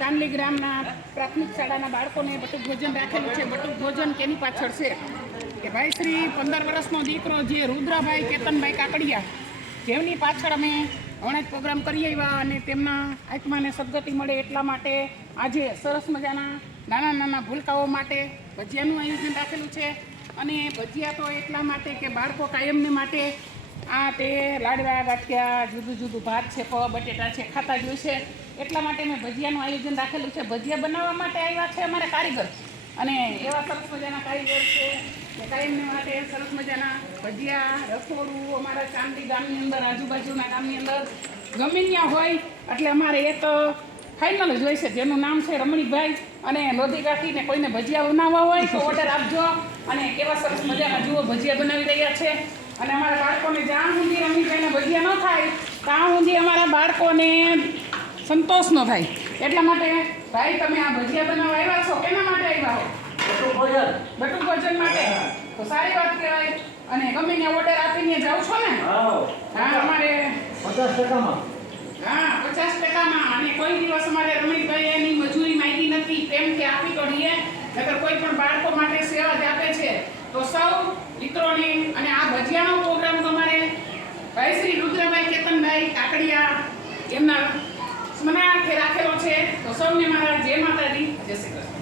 ચાંદલી ગ્રામના પ્રાથમિક શાળાના બાળકોને બટુક ભોજન રાખેલું છે. બટુક ભોજન કેની પાછળ છે કે ભાઈ શ્રી 15 વર્ષનો દીકરો જે રુદ્રભાઈ કેતનભાઈ કાકડિયા, જેમની પાછળ અમે હમણાં જ પ્રોગ્રામ કરી આવ્યા અને તેમના આત્માને સદગતિ મળે એટલા માટે આજે સરસ મજાના નાના નાના ભૂલકાઓ માટે ભજીયાનું આયોજન રાખેલું છે. અને ભજીયા તો એટલા માટે કે બાળકો કાયમને માટે આ તે લાડવા ગાંઠિયા જુદું જુદું ભાત છે, પૌવા બટેટા છે, ખાતા જ હોય છે. એટલા માટે મેં ભજીયાનું આયોજન રાખેલું છે. ભજીયા બનાવવા માટે આવ્યા છે અમારા કારીગર, અને એવા સરસ મજાના કારીગર છે કે કાયમને માટે સરસ મજાના ભજીયા રસોડું અમારા ચાંદલી ગામની અંદર, આજુબાજુના ગામની અંદર ગમે ત્યાં હોય એટલે અમારે એક ફાઇનલ જ હોય છે, જેનું નામ છે રમણીકભાઈ. અને લોધી ગાંઠીને કોઈને ભજીયા બનાવવા હોય તો ઓર્ડર આપજો. અને કેવા સરસ મજાના જુઓ ભજીયા બનાવી રહ્યા છે. અને અમારા બાળકોને જ્યાં સુધી રમણીકભાઈને ભજીયા ન થાય ત્યાં સુધી અમારા બાળકોને સંતોષ ન થાય. એટલા માટે ભાઈ તમે આ ભજીયા બનાવવા આવ્યા છો, કેના માટે આવ્યા હો? બટુક ભોજન માટે. તો સારી વાત કહેવાય. અને ગમે ત્યાં ઓર્ડર આપીને જાઓ છો ને? હા, અમારે 50%. હા, 50%. અને કોઈ દિવસ અમારે રમણીકભાઈ એની મજૂરી માંગી નથી, પ્રેમથી આપી તો દઈએ. નકર કોઈ પણ બાળકો માટે સેવા જ આપે છે. તો સૌ મિત્રોને અને આ ભજીયાનો પ્રોગ્રામ તમારે ભાઈ શ્રી રુદ્રભાઈ કેતનભાઈ કાકડિયા એમના સ્મરણાર્થે રાખેલો છે. તો સૌને મારા જય માતાજી, જય શ્રી કૃષ્ણ.